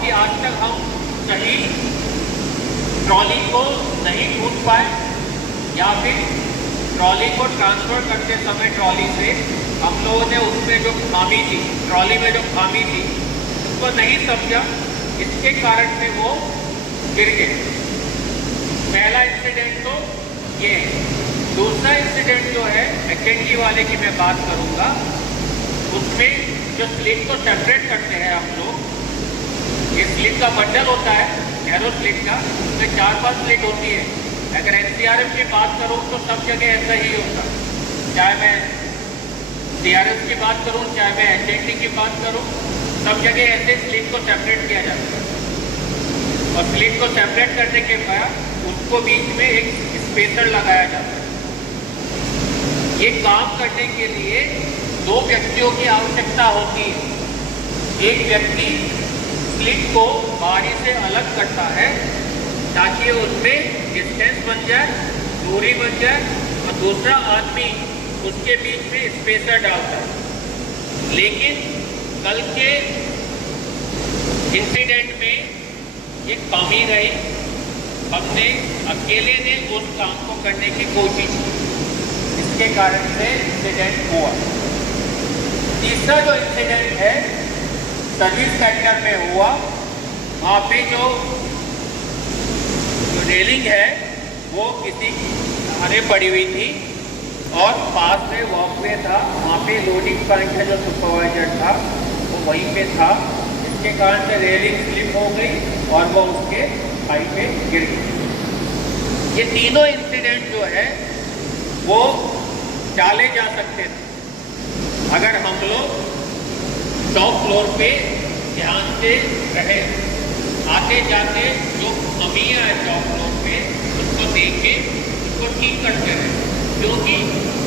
कि आज तक हम कहीं ट्रॉली को नहीं ढूंढ पाए या फिर ट्रॉली को ट्रांसफ़र करते समय ट्रॉली से हम लोगों ने उसमें जो खामी थी, ट्रॉली में जो खामी थी उसको नहीं समझा, इसके कारण से वो गिर गए। पहला इंसिडेंट तो ये है। दूसरा इंसिडेंट जो है एचएनडी वाले की मैं बात करूँगा, उसमें जो स्लिट को सेपरेट करते हैं हम लोग, ये स्लिट का बंडल होता है नैरो स्लिट का, उसमें 4-5 स्लिट होती है। अगर एनसीआरएफ की बात करूँ तो सब जगह ऐसा ही होता है, चाहे मैं सीआरएफ की बात करूँ, चाहे मैं एचएनडी की बात करूँ, सब जगह ऐसे स्लिट को सेपरेट किया जाता है। और स्लिट को सेपरेट करने के बाद उसको बीच में एक स्पेसर लगाया जाता है। ये काम करने के लिए 2 व्यक्तियों की आवश्यकता होती है। एक व्यक्ति स्लिट को बारी से अलग करता है ताकि उसमें डिस्टेंस बन जाए, दूरी बन जाए, और दूसरा आदमी उसके बीच में स्पेसर डालता है। लेकिन कल के इंसिडेंट में एक कमी रही, हमने अकेले ने उस काम को करने की कोशिश की, इसके कारण से इंसिडेंट हुआ। तीसरा जो इंसिडेंट है सर्विस सेंटर में हुआ, वहाँ पे जो रेलिंग है वो किसी सहारे पड़ी हुई थी और पास में वॉकवे था, वहाँ पे लोडिंग पॉइंट का जो सुपरवाइजर था वो वहीं पे था, इसके कारण से रेलिंग स्लिप हो गई और वो उसके पाइप पे गिर गई। ये तीनों इंसिडेंट जो है वो टाले जा सकते थे अगर हम लोग टॉप फ्लोर पे ध्यान से रहे, आते जाते जो कमियाँ है टॉप फ्लोर पे उसको देखें, उसको ठीक करते रहे। क्योंकि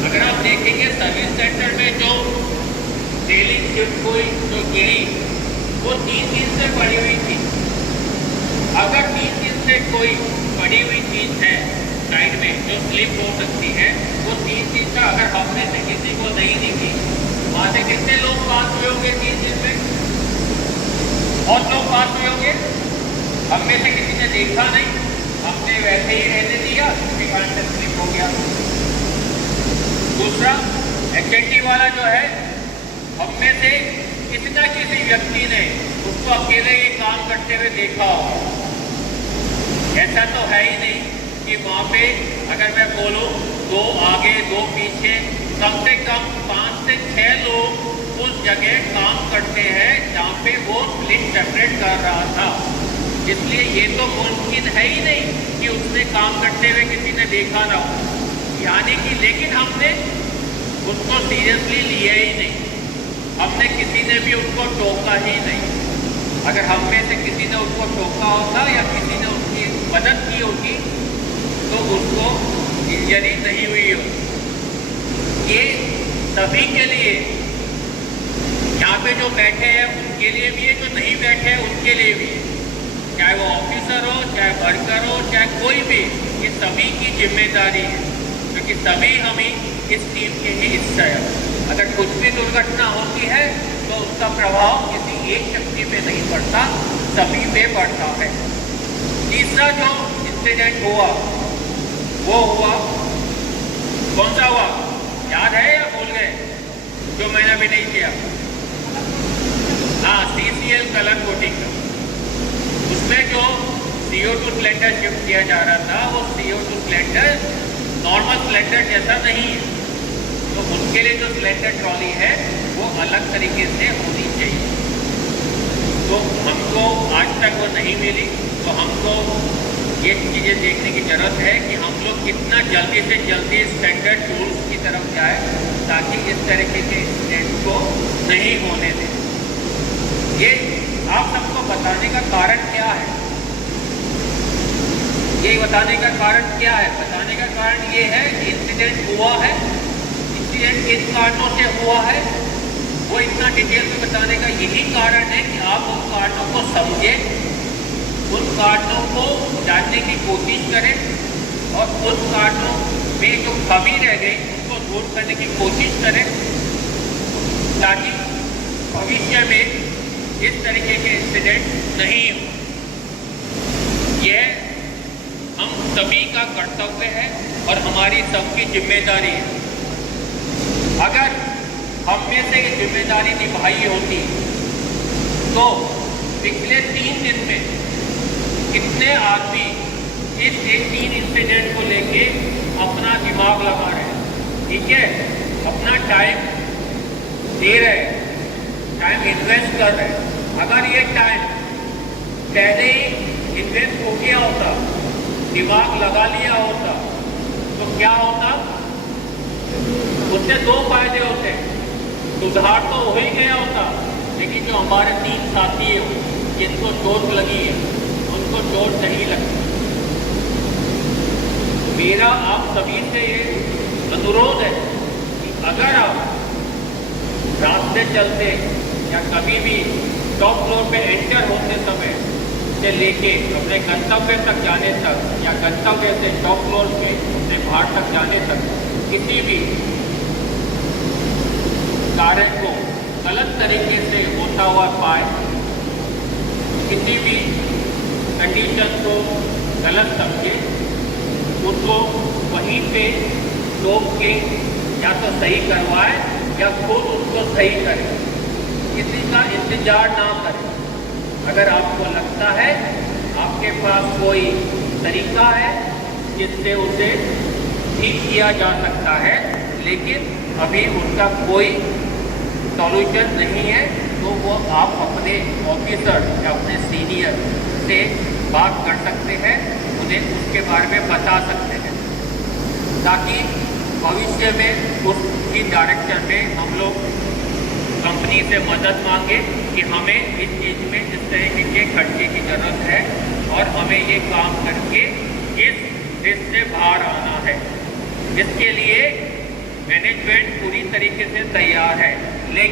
अगर आप देखेंगे सर्विस सेंटर में जो रेलिंग शिफ्ट हुई, जो गिरी, वो 3 दिन से पड़ी हुई थी। अगर 3 दिन से कोई पड़ी हुई चीज़ है साइड में जो स्लिप हो सकती है, वो 3 दिन का अगर हम में से किसी को नहीं दिखी, वहाँ से कितने लोग पास हुए होंगे 3 दिन में? बहुत लोग पास हुए होंगे। हम में से किसी ने देखा नहीं, हमने वैसे ही रहने दिया, उसके कारण से स्लिप हो गया। दूसरा एचएनडी वाला जो है, हम में से किसी न किसी व्यक्ति ने उसको अकेले ये काम करते हुए देखा होगा। ऐसा तो है ही नहीं कि वहाँ पे अगर मैं बोलूँ 2 आगे 2 पीछे, कम से कम 5 से 6 लोग उस जगह काम करते हैं जहाँ पे वो स्लिट सेपरेट कर रहा था। इसलिए ये तो मुमकिन है ही नहीं कि उसने काम करते हुए किसी ने देखा ना हो। यानी कि लेकिन हमने उसको सीरियसली लिया ही नहीं, हमने किसी ने भी उसको टोका ही नहीं। अगर हम में से किसी ने उसको टोका होता या किसी ने उसकी मदद की होगी तो उसको इंजरी नहीं हुई होती। ये सभी के लिए, यहाँ पे जो बैठे हैं उनके लिए भी है, जो नहीं बैठे हैं उनके लिए भी है, चाहे वो ऑफिसर हो, चाहे वर्कर हो, चाहे कोई भी, ये सभी की जिम्मेदारी है, क्योंकि सभी हम ही इस टीम के ही हिस्सा है। अगर कुछ भी दुर्घटना होती है तो उसका प्रभाव किसी एक शक्ति पे नहीं पड़ता, सभी पे पड़ता है। तीसरा जो इंसिडेंट हुआ वो हुआ, कौन सा हुआ याद है या भूल गए? जो मैंने भी नहीं किया, हाँ, CCL कलर कोटिंग का। उसमें जो CO2 सिलेंडर शिफ्ट किया जा रहा था, वो CO2 सिलेंडर नॉर्मल सिलेंडर जैसा नहीं है, तो उसके लिए जो सिलेंडर ट्रॉली है वो अलग तरीके से होनी चाहिए। तो हमको आज तक वो नहीं मिली, तो हमको ये चीज़ें देखने की ज़रूरत है कि हम लोग कितना जल्दी से जल्दी स्टैंडर्ड टूल्स की तरफ जाए ताकि इस तरीके के इंसिडेंट को नहीं होने दें। ये आप सबको बताने का कारण क्या है? ये बताने का कारण क्या है? बताने का कारण ये है कि इंसिडेंट हुआ है, इंसिडेंट किन कारणों से हुआ है, वो इतना डिटेल में बताने का यही कारण है कि आप उन कारणों को समझें, उन कारणों को जानने की कोशिश करें और उन कारणों में जो कमी रह गई उसको दूर करने की कोशिश करें, ताकि भविष्य में इस तरीके के इंसिडेंट नहीं हो। यह हम सभी का कर्तव्य है और हमारी सबकी जिम्मेदारी है। अगर हम में से ये जिम्मेदारी निभाई होती तो पिछले 3 दिन में कितने आदमी इस 3 इंसिडेंट को लेके अपना दिमाग लगा रहे हैं, ठीक है, अपना टाइम दे रहे हैं, टाइम इन्वेस्ट कर रहे हैं। अगर ये टाइम पहले ही इन्वेस्ट हो गया होता, दिमाग लगा लिया होता, तो क्या होता? उससे 2 फायदे होते। सुधार तो हो ही गया होता, लेकिन जो हमारे 3 साथी हैं जिनको चोट लगी है उनको चोट नहीं लगती। मेरा आप सभी से ये अनुरोध है कि अगर आप रास्ते चलते या कभी भी टॉप फ्लोर पे एंटर होते समय से लेके अपने गंतव्य तक जाने तक या गंतव्य से टॉप फ्लोर के से बाहर तक जाने तक किसी भी कार्य को गलत तरीके से होता हुआ पाए, किसी भी कंडीशन को गलत समझे, उसको वहीं पे रोक के या तो सही करवाए या खुद उसको सही करें, किसी का इंतजार ना करें। अगर आपको लगता है आपके पास कोई तरीका है जिससे उसे ठीक किया जा सकता है, लेकिन अभी उसका कोई सॉल्यूशन नहीं है, तो वो आप अपने ऑफिसर या अपने सीनियर से बात कर सकते हैं, उन्हें उसके बारे में बता सकते हैं, ताकि भविष्य में उसकी डायरेक्शन में हम लोग कंपनी से मदद मांगे कि हमें इस चीज़ में इस तरीके के खर्चे की ज़रूरत है और हमें ये काम करके इस देश से बाहर आना है। इसके लिए मैनेजमेंट पूरी तरीके से तैयार है, लेकिन